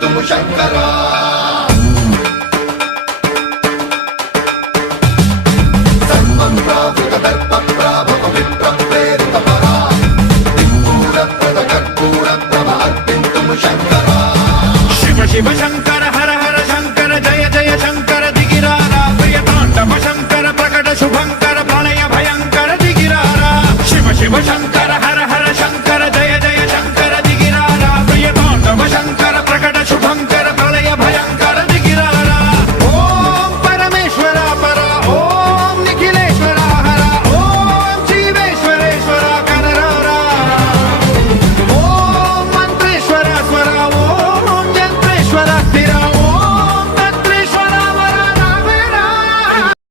अर्पिन्तुमु शङ्करा सर्वं प्रावृतदर्पप्राभवमित्रं प्रेरितपरा दिक्पूरप्रदकर्पूरप्रभ अर्पिन्तुमु शङ्करा शिव शिव शङ्कर हर हर शङ्कर जय जय शङ्कर दिगिरारा प्रियताण्डव शङ्कर प्रकट शुभङ्कर प्रणय भयङ्कर दिगिरारा शिव शिव शङ्कर हर हर शङ्कर जय जय शङ्कर दिगिरारा प्रियताण्डव शङ्कर प्रकट शुभङ्कर प्रणय भयङ्कर दिगिरारा ॐ परमेश्वर पर ॐ निखिलेश्वर हर ॐ जीवेश्वरेश्वर कनरारा ॐ मन्त्रेश्वर स्वर ॐ यन्त्रेश्वर